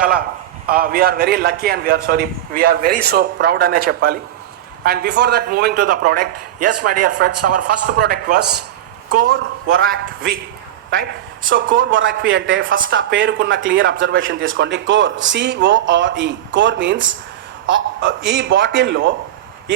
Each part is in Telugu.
చాలా we're very lucky and we're very so proud అనే చెప్పాలి. And before that moving to the product, yes my dear friends, our first product was core వొరాక్ v, right? So core వొరాక్ వి అంటే ఫస్ట్ ఆ పేరుకున్న క్లియర్ అబ్జర్వేషన్ తీసుకోండి. కోర్, CORE, కోర్ మీన్స్ ఈ బాటిల్లో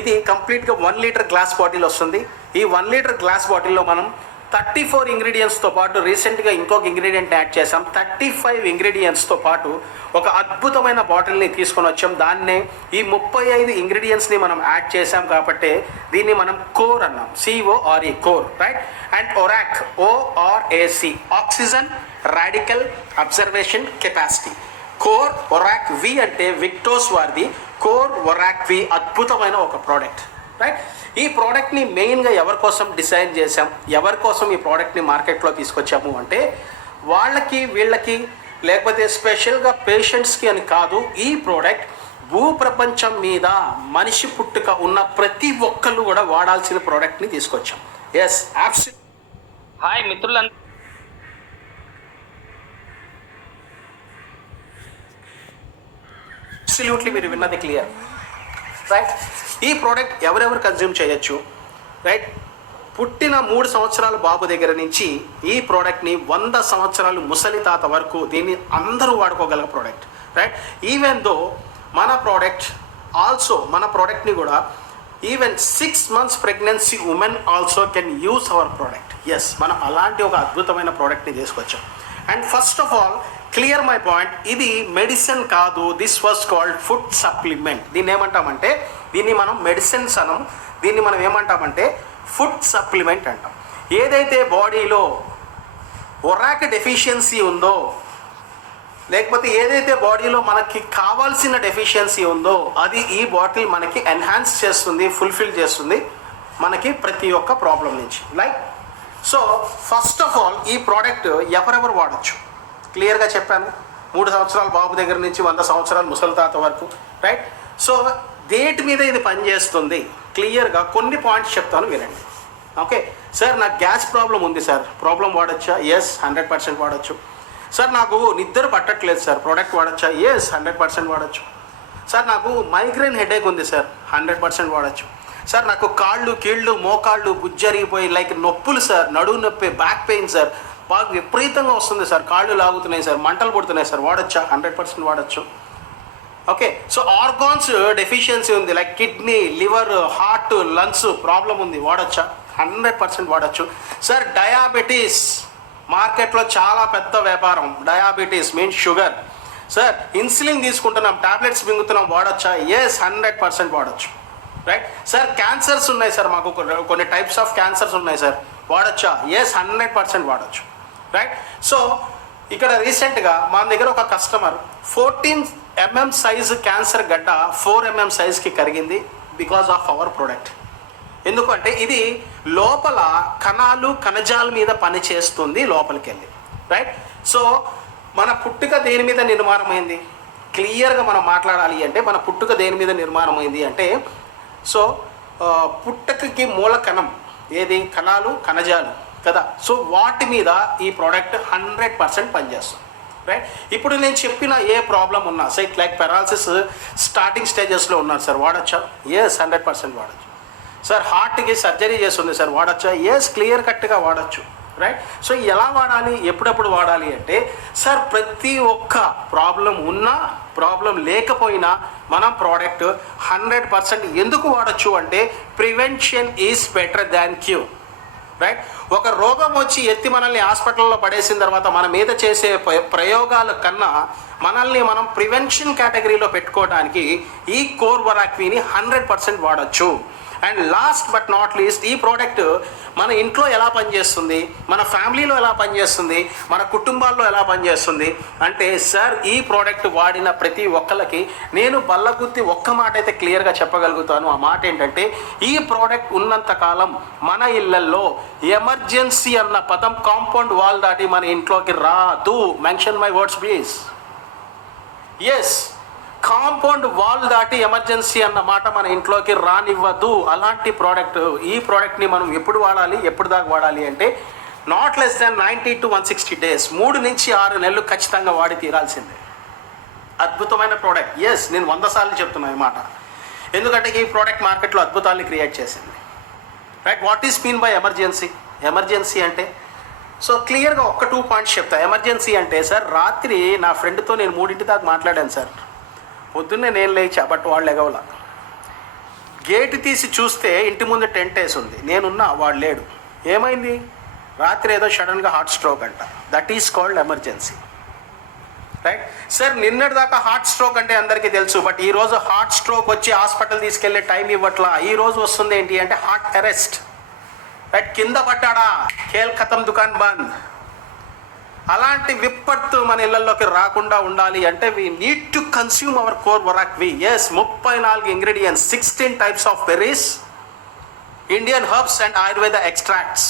ఇది కంప్లీట్గా 1 లీటర్ గ్లాస్ బాటిల్ వస్తుంది. ఈ 1 లీటర్ గ్లాస్ బాటిల్లో మనం 34 ఇంగ్రీడియంట్స్తో పాటు రీసెంట్గా ఇంకొక ఇంగ్రీడియంట్ యాడ్ చేసాం. 35 ఇంగ్రీడియంట్స్తో పాటు ఒక అద్భుతమైన బాటిల్ని తీసుకొని వచ్చాం. దాన్నే ఈ 35 ఇంగ్రీడియంట్స్ని మనం యాడ్ చేసాం కాబట్టి దీన్ని మనం కోర్ అన్నాం. CORE, CORE, right? And ORAC, ORAC, oxygen radical observation capacity. CORE వొరాక్ వి అంటే విక్టోస్ వారిది కోర్ వొరాక్ వి అద్భుతమైన ఒక ప్రోడక్ట్, రైట్? ఈ ప్రోడక్ట్ని మెయిన్గా ఎవరి కోసం డిజైన్ చేసాం, ఎవరి కోసం ఈ ప్రోడక్ట్ని మార్కెట్లో తీసుకొచ్చాము అంటే వీళ్ళకి లేకపోతే స్పెషల్గా పేషెంట్స్కి అని కాదు. ఈ ప్రోడక్ట్ భూప్రపంచం మీద మనిషి పుట్టుక ఉన్న ప్రతి ఒక్కళ్ళు కూడా వాడాల్సిన ప్రోడక్ట్ని తీసుకొచ్చాం. Yes, absolute. హాయ్ మిత్రులందరూ, అబ్సల్యూట్లీ మీరు విన్నది క్లియర్, రైట్? ఈ ప్రోడక్ట్ ఎవరెవరు కన్జ్యూమ్ చేయొచ్చు, రైట్? పుట్టిన 3 సంవత్సరాల బాబు దగ్గర నుంచి ఈ ప్రోడక్ట్ని 100 సంవత్సరాలు ముసలి తాత వరకు దీన్ని అందరూ వాడుకోగల ప్రోడక్ట్, రైట్? ఈవెన్ దో మన ప్రోడక్ట్ని కూడా even 6 months pregnancy women also can use our product. Yes, మనం అలాంటి ఒక అద్భుతమైన ప్రోడక్ట్ని తీసుకొచ్చాం. And first of all clear my point, ఇది మెడిసిన్ కాదు. This was called food supplement. దీన్ని ఏమంటామంటే, దీన్ని మనం మెడిసిన్స్ అనం, దీన్ని మనం ఏమంటామంటే ఫుడ్ సప్లిమెంట్ అంటాం. ఏదైతే బాడీలో ఒరాక్ డెఫిషియన్సీ ఉందో, లేకపోతే ఏదైతే బాడీలో మనకి కావాల్సిన డెఫిషియన్సీ ఉందో అది ఈ బాటిల్ మనకి ఎన్హాన్స్ చేస్తుంది, ఫుల్ఫిల్ చేస్తుంది మనకి ప్రతి ఒక్క ప్రాబ్లం నుంచి. Like so first of all ఈ ప్రోడక్ట్ ఎవరెవరు వాడచ్చు క్లియర్గా చెప్పాను. 3 సంవత్సరాల బాబు దగ్గర నుంచి 100 సంవత్సరాల ముసలి తాత వరకు, రైట్? సో దేటి మీద ఇది పనిచేస్తుంది క్లియర్గా కొన్ని పాయింట్స్ చెప్తాను, వినండి. ఓకే సార్, నాకు గ్యాస్ ప్రాబ్లం ఉంది సార్, ప్రాబ్లం వాడచ్చా? ఎస్, 100% వాడచ్చు. సార్ నాకు నిద్ర పట్టట్లేదు సార్, ప్రోడక్ట్ వాడచ్చా? ఎస్, 100% వాడచ్చు. సార్ నాకు మైగ్రేన్ హెడేక్ ఉంది సార్, 100% వాడచ్చు. సార్ నాకు కాళ్ళు కీళ్ళు మోకాళ్ళు గుజ్జరిగిపోయి లైక్ నొప్పులు సార్, నడువు నొప్పి, బ్యాక్ పెయిన్ సార్, బాగా విపరీతంగా వస్తుంది సార్, కాళ్ళు లాగుతున్నాయి సార్, మంటలు పుడుతున్నాయి సార్, వాడచ్చా? 100% వాడచ్చు. ఓకే, సో ఆర్గాన్స్ డెఫిషియన్సీ ఉంది, like kidney, liver, heart, lungs problem ఉంది, వాడచ్చా? 100% వాడచ్చు. సార్ డయాబెటీస్ మార్కెట్లో చాలా పెద్ద వ్యాపారం, diabetes means sugar. Sir insulin తీసుకుంటున్నాం, టాబ్లెట్స్ మింగుతున్నాం, వాడచ్చా? ఎస్, 100% వాడచ్చు, రైట్? సార్ క్యాన్సర్స్ ఉన్నాయి సార్, మాకు కొన్ని టైప్స్ ఆఫ్ క్యాన్సర్స్ ఉన్నాయి సార్, వాడచ్చా? ఎస్, 100% వాడచ్చు, రైట్? సో ఇక్కడ రీసెంట్గా మన దగ్గర ఒక కస్టమర్ 14 mm సైజు క్యాన్సర్ గడ్డ 4 mm సైజ్కి కరిగింది బికాజ్ ఆఫ్ అవర్ ప్రోడక్ట్. ఎందుకంటే ఇది లోపల కణాలు కణజాల మీద పనిచేస్తుంది లోపలికి వెళ్ళి, రైట్? సో మన పుట్టుక దేని మీద నిర్మాణమైంది క్లియర్గా మనం మాట్లాడాలి అంటే, మన పుట్టుక దేని మీద నిర్మాణమైంది అంటే, సో పుట్టుకకి మూల కణం ఏది? కణాలు, కణజాలు కదా. సో వాటి మీద ఈ ప్రోడక్ట్ 100% పనిచేస్తుంది, రైట్? ఇప్పుడు నేను చెప్పిన ఏ ప్రాబ్లం ఉన్నా, సైట్ లైక్ పెరాలసిస్ స్టార్టింగ్ స్టేజెస్లో ఉన్నారు సార్, వాడచ్చా? ఎస్, 100% వాడచ్చు. సార్ హార్ట్కి సర్జరీ చేస్తుంది సార్, వాడచ్చా? ఎస్, క్లియర్ కట్గా వాడచ్చు, రైట్? సో ఎలా వాడాలి, ఎప్పుడెప్పుడు వాడాలి అంటే, సార్ ప్రతి ఒక్క ప్రాబ్లం ఉన్నా ప్రాబ్లం లేకపోయినా మనం ప్రోడక్ట్ 100% ఎందుకు వాడచ్చు అంటే, prevention is better than cure, right? ఒక రోగం వచ్చి ఎత్తి మనల్ని హాస్పిటల్లో పడేసిన తర్వాత మన మీద చేసే ప్రయోగాల కన్నా మనల్ని మనం ప్రివెన్షన్ కేటగిరీలో పెట్టుకోవడానికి ఈ కోర్ వొరాక్ విని 100% వాడచ్చు. And last but not least, ఈ ప్రోడక్ట్ మన ఇంట్లో ఎలా పనిచేస్తుంది, మన ఫ్యామిలీలో ఎలా పనిచేస్తుంది, మన కుటుంబాల్లో ఎలా పనిచేస్తుంది అంటే, సార్ ఈ ప్రోడక్ట్ వాడిన ప్రతి ఒక్కరికి నేను బల్లగుద్ది ఒక్క మాట అయితే క్లియర్గా చెప్పగలుగుతాను. ఆ మాట ఏంటంటే, ఈ ప్రోడక్ట్ ఉన్నంతకాలం మన ఇళ్లల్లో ఎమర్జెన్సీ అన్న పదం కాంపౌండ్ వాల్ దాటి మన ఇంట్లోకి రాదు. Mention my words please. Yes, compound wall దాటి ఎమర్జెన్సీ అన్న మాట మన ఇంట్లోకి రానివ్వదు. అలాంటి ప్రోడక్ట్, ఈ ప్రోడక్ట్ని మనం ఎప్పుడు వాడాలి, ఎప్పుడు దాకా వాడాలి అంటే, not less than 90 to 160 days, 3 నుంచి 6 నెలలు ఖచ్చితంగా వాడి తీరాల్సిందే. అద్భుతమైన ప్రోడక్ట్. ఎస్, నేను 100 సార్లు చెప్తున్నాను ఈ మాట, ఎందుకంటే ఈ ప్రోడక్ట్ మార్కెట్లో అద్భుతాన్ని క్రియేట్ చేసింది. Right, what is mean by emergency? Emergency అంటే సో క్లియర్గా 2 పాయింట్స్ చెప్తా. ఎమర్జెన్సీ అంటే సార్, రాత్రి నా ఫ్రెండ్తో నేను 3 దాకా మాట్లాడాను సార్, పొద్దున్నే నేను లేచా, బట్ వాళ్ళు ఎగవల. గేటు తీసి చూస్తే ఇంటి ముందు టెంట్ వేసి ఉంది, నేనున్నా, వాడు లేడు. ఏమైంది? రాత్రి ఏదో సడన్గా హార్ట్ స్ట్రోక్ అంట. That is called emergency. Right sir, నిన్నటి దాకా హార్ట్ స్ట్రోక్ అంటే అందరికీ తెలుసు, బట్ ఈరోజు హార్ట్ స్ట్రోక్ వచ్చి హాస్పిటల్ తీసుకెళ్లే టైం ఇవ్వట్లా. ఈరోజు వస్తుంది ఏంటి అంటే హార్ట్ అరెస్ట్. రైట్, కింద పడ్డాడా, ఖేల్ ఖతం, దుకాన్ బంద్. అలాంటి విపత్తు మన ఇళ్లలోకి రాకుండా ఉండాలి అంటే we need to consume our CORE వరాక్ V. Yes, 34 ingredients, 16 types of berries, Indian herbs and Ayurveda extracts,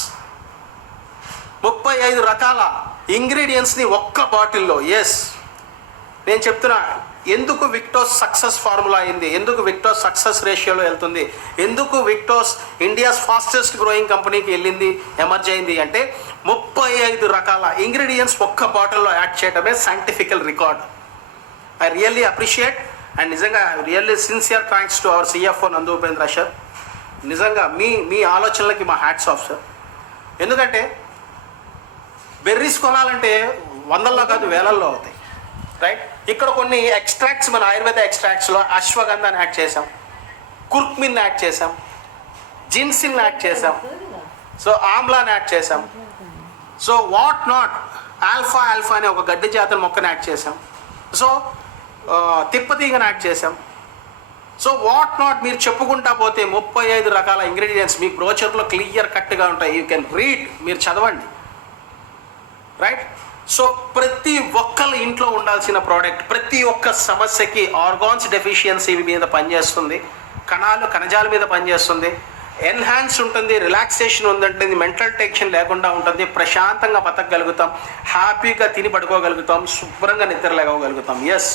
35 రకాల ఇంగ్రీడియంట్స్ని ఒక్క బాటిల్లో. ఎస్, నేను చెప్తున్నా, ఎందుకు విక్టోస్ సక్సెస్ ఫార్ములా అయింది, ఎందుకు విక్టోస్ సక్సెస్ రేషియోలో వెళ్తుంది, ఎందుకు విక్టోస్ ఇండియాస్ ఫాస్టెస్ట్ గ్రోయింగ్ కంపెనీకి వెళ్ళింది, ఎమర్జ్ అయింది అంటే 35 రకాల ఇంగ్రీడియంట్స్ ఒక్క బాటిల్లో యాడ్ చేయడమే scientifical record. I really appreciate and నిజంగా really sincere thanks to our CFO Nandu Upendra sir. నిజంగా మీ ఆలోచనలకి మా హ్యాట్స్ ఆఫ్ సార్. ఎందుకంటే బెర్రీస్ కొనాలంటే వందల్లో కాదు, వేలల్లో అవుతాయి. రైట్, ఇక్కడ కొన్ని ఎక్స్ట్రాక్ట్స్, మన ఆయుర్వేద ఎక్స్ట్రాక్ట్స్లో అశ్వగంధాన్ని యాడ్ చేసాం, కుర్క్మిన్ యాడ్ చేసాం, జిన్సిన్ యాడ్ చేసాం, సో ఆమ్లాని యాడ్ చేసాం, సో వాట్ నాట్, ఆల్ఫా అనే ఒక గడ్డి జాతి మొక్కని యాడ్ చేసాం, సో తిప్పతీగని యాడ్ చేసాం, సో వాట్ నాట్ మీరు చెప్పుకుంటా పోతే 35 రకాల ఇంగ్రీడియంట్స్ మీ బ్రోచర్లో క్లియర్ కట్గా ఉంటాయి. యూ కెన్ రీడ్, మీరు చదవండి. రైట్, సో ప్రతి ఒక్కళ్ళ ఇంట్లో ఉండాల్సిన ప్రోడక్ట్, ప్రతి ఒక్క సమస్యకి ఆర్గాన్స్ డెఫిషియన్సీ మీద పనిచేస్తుంది, కణజాల మీద పనిచేస్తుంది, ఎన్హాన్స్ ఉంటుంది, రిలాక్సేషన్ ఉందంటుంది, మెంటల్ టెన్షన్ లేకుండా ఉంటుంది, ప్రశాంతంగా బతకగలుగుతాం, హ్యాపీగా తిని పడుకోగలుగుతాం, శుభ్రంగా నిద్ర లేగగలుగుతాం. ఎస్,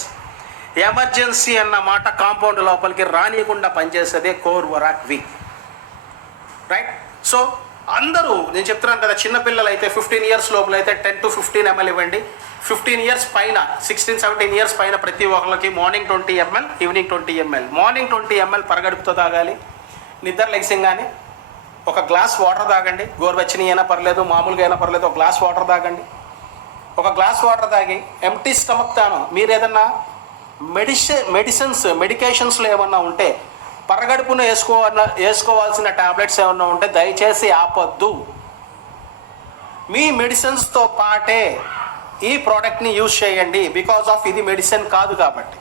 ఎమర్జెన్సీ అన్న మాట కాంపౌండ్ లోపలికి రానియకుండా పనిచేసేదే కోర్ వరాక్ వి. రైట్, సో అందరూ నేను చెప్తున్నాను కదా, చిన్నపిల్లలు అయితే 15 ఇయర్స్ లోపల అయితే 10 to 15 ml ఇవ్వండి. 15 ఇయర్స్ పైన, 16-17 ఇయర్స్ పైన ప్రతి ఒక్కరికి morning 20 ml, evening 20 ml. Morning 20 ml పరగడుపుతో తాగాలి. నిద్ర లెగ్సింగానే ఒక గ్లాస్ వాటర్ తాగండి, గోరువెచ్చని అయినా పర్లేదు, మామూలుగా అయినా పర్లేదు, ఒక గ్లాస్ వాటర్ తాగండి. ఒక గ్లాస్ వాటర్ తాగి ఎంప్టీ స్టమక్ తాను మీరు ఏదన్నా మెడికేషన్స్లో ఏమన్నా ఉంటే, పరగడుపున వేసుకోవాల్సిన టాబ్లెట్స్ ఏమన్నా ఉంటే దయచేసి ఆపొద్దు. మీ మెడిసిన్స్తో పాటే ఈ ప్రోడక్ట్ని యూజ్ చేయండి, బికాజ్ ఆఫ్ ఇది మెడిసిన్ కాదు కాబట్టి.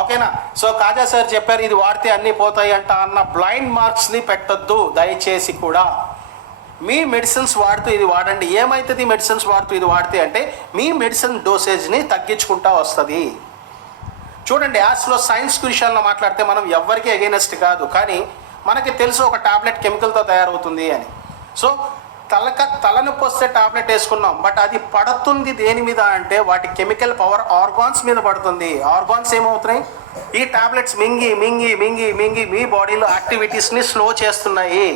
ఓకేనా? సో కాజా సార్ చెప్పారు ఇది వాడితే అన్నీ పోతాయి అంట అన్న బ్లైండ్ మార్క్స్ని పెట్టొద్దు దయచేసి. కూడా మీ మెడిసిన్స్ వాడుతూ ఇది వాడండి. ఏమవుతుంది మెడిసిన్స్ వాడుతూ ఇది వాడితే అంటే మీ మెడిసిన్ డోసేజ్ని తగ్గించుకుంటా వస్తుంది. చూడండి, యాస్లో సైన్స్ విషయాల్లో మాట్లాడితే మనం ఎవరికి అగైనెస్ట్ కాదు, కానీ మనకి తెలుసు ఒక టాబ్లెట్ కెమికల్తో తయారవుతుంది అని. సో తలనొప్పి వస్తే టాబ్లెట్ వేసుకున్నాం, బట్ అది పడుతుంది దేని మీద అంటే వాటి కెమికల్ పవర్ ఆర్గాన్స్ మీద పడుతుంది. ఆర్గాన్స్ ఏమవుతున్నాయి, ఈ టాబ్లెట్స్ మింగి మింగి మింగి మింగి మీ బాడీలో యాక్టివిటీస్ని స్లో చేస్తున్నాయి.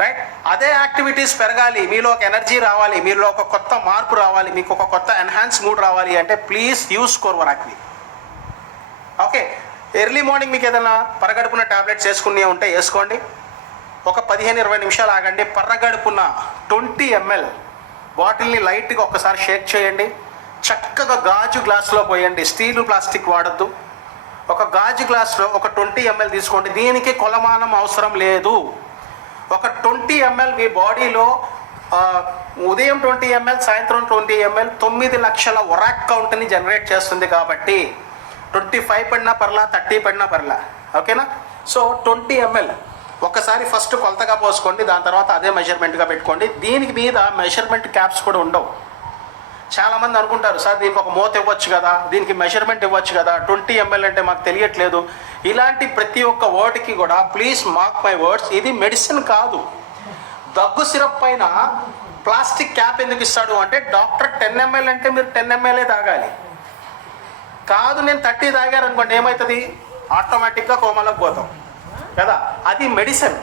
రైట్, అదే యాక్టివిటీస్ పెరగాలి, మీలో ఒక ఎనర్జీ రావాలి, మీలో ఒక కొత్త మార్పు రావాలి, మీకు ఒక కొత్త ఎన్హాన్స్ మూడ్ రావాలి అంటే ప్లీజ్ యూస్ కోర్ వరాక్ వి. ఓకే, ఎర్లీ మార్నింగ్ మీకు ఏదైనా పరగడుపున టాబ్లెట్స్ వేసుకునే ఉంటే వేసుకోండి. ఒక 15-20 నిమిషాలు ఆగండి. పరగడుపున 20 ml బాటిల్ని లైట్గా ఒక్కసారి షేక్ చేయండి. చక్కగా గాజు గ్లాస్లో పోయండి, స్టీల్ ప్లాస్టిక్ వాడద్దు. ఒక గాజు గ్లాస్లో ఒక 20 ml తీసుకోండి. దీనికి కొలమానం అవసరం లేదు. ఒక 20 ml మీ బాడీలో ఉదయం 20 ml, సాయంత్రం 20 ml 9 లక్షల వరాక్ కౌంట్ని జనరేట్ చేస్తుంది. కాబట్టి 25 పడినా పర్లా, 30 పడినా పర్లా. ఓకేనా? సో 20 ml ఒకసారి ఫస్ట్ కొలతగా పోసుకోండి, దాని తర్వాత అదే మెజర్మెంట్గా పెట్టుకోండి. దీనికి మీద మెజర్మెంట్ క్యాప్స్ కూడా ఉండవు. చాలామంది అనుకుంటారు సార్ దీనికి ఒక మోత ఇవ్వచ్చు కదా, దీనికి మెజర్మెంట్ ఇవ్వచ్చు కదా, 20 ml అంటే మాకు తెలియట్లేదు. ఇలాంటి ప్రతి ఒక్క వర్డ్కి కూడా ప్లీజ్ మార్క్ మై వర్డ్స్, ఇది మెడిసిన్ కాదు. దగ్గు సిరప్ పైన ప్లాస్టిక్ క్యాప్ ఎందుకు ఇస్తాడు అంటే డాక్టర్ 10 ml అంటే మీరు 10 ml తాగాలి. కాదు నేను 30 తాగారు అనుకోండి, ఏమవుతుంది, ఆటోమేటిక్గా కోమాలకు పోతాం కదా. అది మెడిసిన్,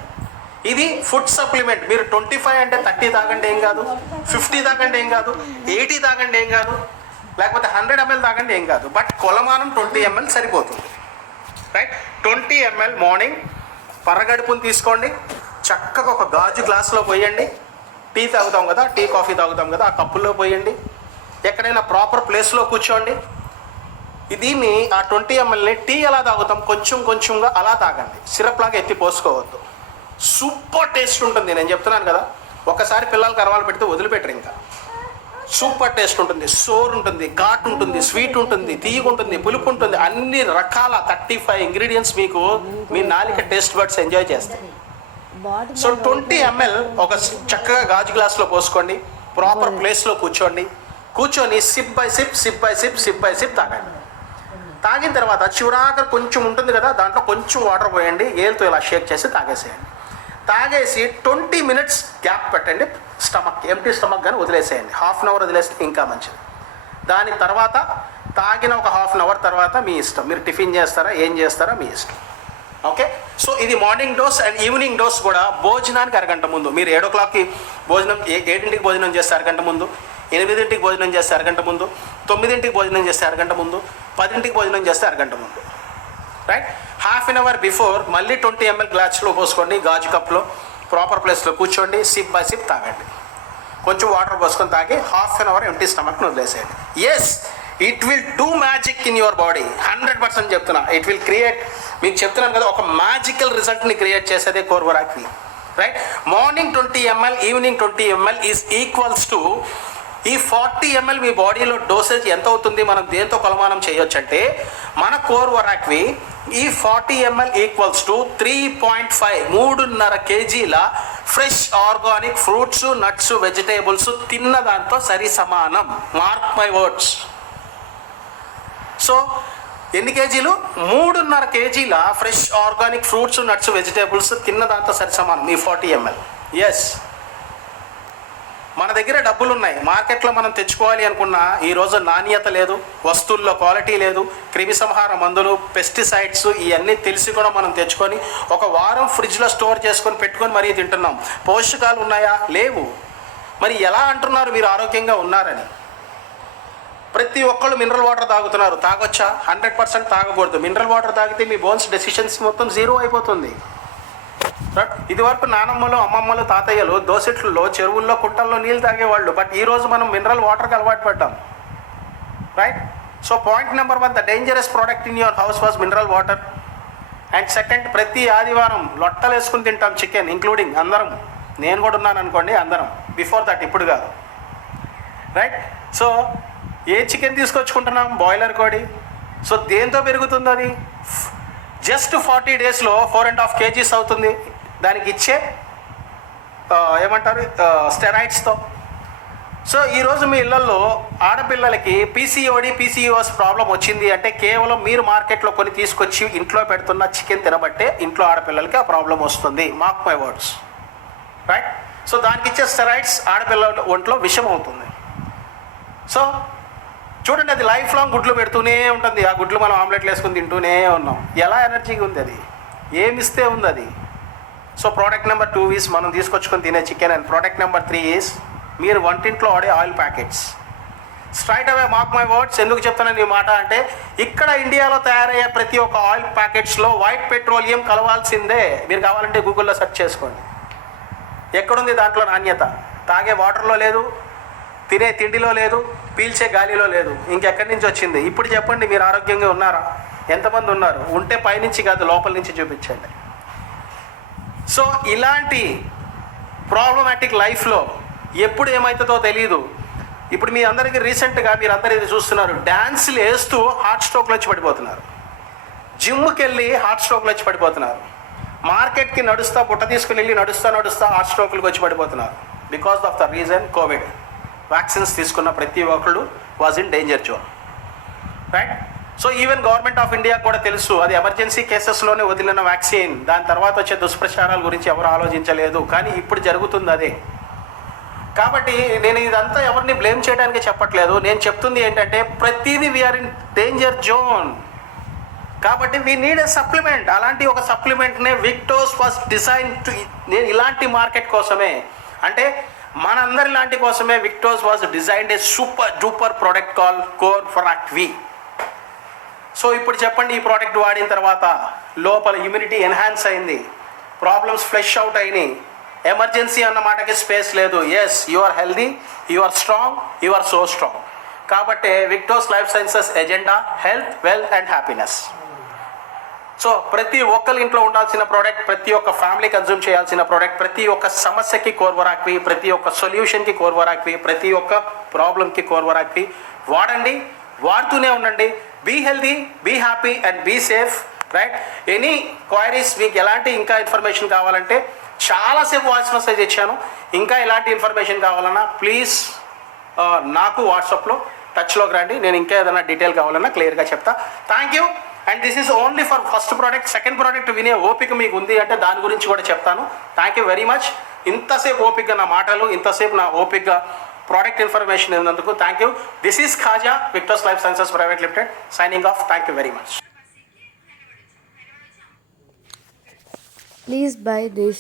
ఇది ఫుడ్ సప్లిమెంట్. మీరు 25 అంటే 30 తాగండి ఏం కాదు, 50 తాగండి ఏం కాదు, 80 తాగండి ఏం కాదు. లేకపోతే 100 ml తాగండి, ఏం కాదు. బట్ కొలమానం 20 ml సరిపోతుంది. రైట్, 20 ml మార్నింగ్ పరగడుపుని తీసుకోండి. చక్కగా ఒక గాజు గ్లాసులో పోయండి. టీ తాగుతాం కదా, టీ కాఫీ తాగుతాం కదా, ఆ కప్పుల్లో పోయండి. ఎక్కడైనా ప్రాపర్ ప్లేస్లో కూర్చోండి. దీన్ని ఆ 20 mlని టీ ఎలా తాగుతాం, కొంచెం కొంచెంగా అలా తాగండి. సిరప్ లాగా ఎత్తి పోసుకోవద్దు. సూపర్ టేస్ట్ ఉంటుంది. నేను చెప్తున్నాను కదా, ఒకసారి పిల్లలకి అరవాలు పెడితే వదిలిపెట్టరు. ఇంకా సూపర్ టేస్ట్ ఉంటుంది. సోర్ ఉంటుంది, ఘాట్ ఉంటుంది, స్వీట్ ఉంటుంది, తీయగా ఉంటుంది, పులుపు ఉంటుంది. అన్ని రకాల 35 ఇంగ్రీడియంట్స్ మీకు మీ నాలిక టేస్ట్ బడ్స్ ఎంజాయ్ చేస్తాయి. సో 20 ml ఒక చక్కగా గాజు గ్లాస్లో పోసుకోండి. ప్రాపర్ ప్లేస్లో కూర్చొని సిప్ బై సిప్ తాగండి. తాగిన తర్వాత చివరాకర్ కొంచెం ఉంటుంది కదా, దాంట్లో కొంచెం వాటర్ పోయండి. ఏలుతో ఇలా షేక్ చేసి తాగేసేయండి. తాగేసి 20 minutes గ్యాప్ పెట్టండి. ఎంటీ స్టమక్ కానీ వదిలేసేయండి. 1/2 hour వదిలేస్తే ఇంకా మంచిది. దాని తర్వాత తాగిన ఒక 1/2 hour తర్వాత మీ ఇష్టం, మీరు టిఫిన్ చేస్తారా ఏం చేస్తారా మీ ఇష్టం. ఓకే, సో ఇది morning dose. And evening dose కూడా భోజనానికి అరగంట ముందు. మీరు 7 o'clockకి భోజనం, 7ంటికి భోజనం చేస్తే అరగంట ముందు, 8ంటికి భోజనం చేస్తే అరగంట ముందు, 9ంటికి భోజనం చేస్తే అరగంట ముందు, 10ంటికి భోజనం చేస్తే అరగంట ముందు. రైట్, 1/2 hour బిఫోర్ మళ్ళీ 20 ml గ్లాస్లో పోసుకోండి. గాజు కప్లో ప్రాపర్ ప్లేస్లో కూర్చోండి. సిప్ బై సిప్ తాగండి. కొంచెం వాటర్ పోసుకొని తాగి 1/2 hour ఎంటీ స్టమక్ని వదిలేసేయండి. Yes, it will do magic in your body. 100% చెప్తున్నా. ఇట్ విల్ క్రియేట్, మీకు చెప్తున్నాను కదా, ఒక మ్యాజికల్ రిజల్ట్ని క్రియేట్ చేసేదే కోర్వరాక్వి. Right, morning 20 ml, evening 20 ml is equals to ఈ 40 ml మీ బాడీలో డోసేజ్ ఎంత అవుతుంది, మనం దేంతో కొలమానం చేయొచ్చు అంటే మన కోర్వరాక్వి ఈ 40 ml equals to 3.5 kg fresh organic fruits, nuts, vegetables తిన్న దాంతో సరి సమానం. Mark my words. సో ఎన్ని కేజీలు? 3.5 kg fresh organic fruits, nuts, vegetables తిన్న దాంతో సరి సమానం ఈ 40 ml. ఎస్, మన దగ్గర డబ్బులు ఉన్నాయి. మార్కెట్లో మనం తెచ్చుకోవాలి అనుకున్నా ఈరోజు నాణ్యత లేదు, వస్తువుల్లో క్వాలిటీ లేదు, క్రిమి సంహార మందులు, పెస్టిసైడ్స్ ఇవన్నీ తెలిసి కూడా మనం తెచ్చుకొని ఒక వారం ఫ్రిడ్జ్లో స్టోర్ చేసుకొని పెట్టుకొని మరీ తింటున్నాం. పోషకాలు ఉన్నాయా? లేవు. మరి ఎలా అంటున్నారు మీరు ఆరోగ్యంగా ఉన్నారని? ప్రతి ఒక్కళ్ళు మినరల్ వాటర్ తాగుతున్నారు. తాగొచ్చా? 100% తాగకూడదు. మినరల్ వాటర్ తాగితే మీ బోన్స్ డెసిషన్స్ మొత్తం 0 అయిపోతుంది. ఇది వరకు నానమ్మలు, అమ్మమ్మలు, తాతయ్యలు దోసెట్లలో, చెరువుల్లో, కుంటల్లో నీళ్ళు తాగేవాళ్ళు. బట్ ఈరోజు మనం మినరల్ వాటర్కి అలవాటు పడ్డాం. Right, so point number 1, the dangerous product in your house was mineral water. And second, ప్రతి ఆదివారం లొట్టలు వేసుకుని తింటాం చికెన్, ఇంక్లూడింగ్ అందరం. నేను కూడా ఉన్నాను అనుకోండి, అందరం. బిఫోర్ దట్, ఇప్పుడు కాదు. రైట్, సో ఏ చికెన్ తీసుకొచ్చుకుంటున్నాం? బాయిలర్ కోడి. సో దేంతో పెరుగుతుంది అది? జస్ట్ 40 daysలో 4.5 kgs అవుతుంది. దానికి ఇచ్చే ఏమంటారు, స్టెరాయిడ్స్తో. సో ఈరోజు మీ ఇళ్లలో ఆడపిల్లలకి పీసీఓఎస్ ప్రాబ్లం వచ్చింది అంటే కేవలం మీరు మార్కెట్లో కొని తీసుకొచ్చి ఇంట్లో పెడుతున్న చికెన్ తినబట్టే ఇంట్లో ఆడపిల్లలకి ఆ ప్రాబ్లం వస్తుంది. Mark my words. Right, so దానికి ఇచ్చే స్టెరాయిడ్స్ ఆడపిల్లల ఒంట్లో విషం అవుతుంది. సో చూడండి, అది లైఫ్ లాంగ్ గుడ్లు పెడుతూనే ఉంటుంది. ఆ గుడ్లు మనం ఆమ్లెట్లు వేసుకుని తింటూనే ఉన్నాం. ఎలా ఎనర్జీగా ఉంది అది? ఏమిస్తే ఉంది అది? సో ప్రోడక్ట్ నెంబర్ 2 ఈజ్ మనం తీసుకొచ్చుకొని తినే chicken. And product number 3 is మీరు వంటింట్లో వాడే oil packets. Straight away mark my words. ఎందుకు చెప్తాను ఈ మాట అంటే ఇక్కడ ఇండియాలో తయారయ్యే ప్రతి ఒక్క ఆయిల్ ప్యాకెట్స్లో వైట్ పెట్రోలియం కలవాల్సిందే. మీరు కావాలంటే గూగుల్లో సెర్చ్ చేసుకోండి. ఎక్కడుంది దాంట్లో నాణ్యత? తాగే వాటర్లో లేదు, తినే తిండిలో లేదు, పీల్చే గాలిలో లేదు. ఇంకెక్కడి నుంచి వచ్చింది? ఇప్పుడు చెప్పండి, మీరు ఆరోగ్యంగా ఉన్నారా? ఎంతమంది ఉన్నారు? ఉంటే పైనుంచి కాదు, లోపల నుంచి చూపించండి. సో ఇలాంటి ప్రాబ్లమాటిక్ లైఫ్లో ఎప్పుడు ఏమవుతుందో తెలియదు. ఇప్పుడు మీ అందరికీ రీసెంట్గా మీరు అందరూ ఇది చూస్తున్నారు, డ్యాన్సులు వేస్తూ హార్ట్ స్ట్రోక్లు వచ్చి పడిపోతున్నారు. జిమ్కి వెళ్ళి హార్ట్ స్ట్రోక్లు వచ్చి పడిపోతున్నారు. మార్కెట్కి నడుస్తా, బుట్ట తీసుకుని వెళ్ళి నడుస్తా హార్ట్ స్ట్రోక్లకు వచ్చి పడిపోతున్నారు. Because of the reason Covid. Vaccines తీసుకున్న ప్రతి ఒక్కళ్ళు was in danger zone. Right, so even government of India కూడా తెలుసు అది ఎమర్జెన్సీ కేసెస్లోనే వదిలిన వ్యాక్సిన్. దాని తర్వాత వచ్చే దుష్ప్రచారాల గురించి ఎవరు ఆలోచించలేదు. కానీ ఇప్పుడు జరుగుతుంది అదే. కాబట్టి నేను ఇదంతా ఎవరిని బ్లేమ్ చేయడానికి చెప్పట్లేదు. నేను చెప్తుంది ఏంటంటే ప్రతిదీ వీఆర్ ఇన్ డేంజర్ జోన్. కాబట్టి వీ నీడ్ ఎ సప్లిమెంట్. అలాంటి ఒక సప్లిమెంట్నే విక్టోస్ వాజ్ డిజైన్ టు. నేను ఇలాంటి మార్కెట్ కోసమే, అంటే మనందరి లాంటి కోసమే Victos was designed a super duper product call కోర్ఫరాక్ట్ వి. సో ఇప్పుడు చెప్పండి, ఈ ప్రోడక్ట్ వాడిన తర్వాత లోపల ఇమ్యూనిటీ ఎన్హాన్స్ అయింది, ప్రాబ్లమ్స్ ఫ్లెష్ అవుట్ అయినాయి, ఎమర్జెన్సీ అన్న మాటకి స్పేస్ లేదు. Yes, you are healthy, you are strong, you are so strong. కాబట్టి విక్టోస్ life sciences agenda health, wealth and happiness. So ప్రతి ఒక్కరి ఇంట్లో ఉండాల్సిన ప్రోడక్ట్, ప్రతి ఒక్క ఫ్యామిలీ కన్జ్యూమ్ చేయాల్సిన ప్రోడక్ట్, ప్రతి ఒక్క సమస్యకి కోర్వరాక్వి, ప్రతి ఒక్క సొల్యూషన్కి కోర్వరాక్వి, ప్రతి ఒక్క ప్రాబ్లంకి కోర్వరాక్వి వాడండి, వాడుతూనే ఉండండి. Be healthy, be happy and be safe, right? Any queries, మీకు ఎలాంటి ఇంకా ఇన్ఫర్మేషన్ కావాలంటే చాలాసేపు వాయిస్ మెసేజ్ ఇచ్చాను. ఇంకా ఎలాంటి ఇన్ఫర్మేషన్ కావాలన్నా ప్లీజ్ నాకు వాట్సాప్లో టచ్లోకి రండి. నేను ఇంకా ఏదైనా డీటెయిల్ కావాలన్నా క్లియర్గా చెప్తా. Thank you. And this is only for first product. Second product వినే ఓపిక మీకు ఉంది అంటే దాని గురించి కూడా చెప్తాను. Thank you very much. ఇంతసేపు ఓపికగా నా మాటలు, ఇంతసేపు నా ఓపికగా ప్రోడక్ట్ ఇన్ఫర్మేషన్ ఇన్నందుకు thank you. This is Khaja, Victos life sciences private limited, signing off. Thank you very much. Please buy this.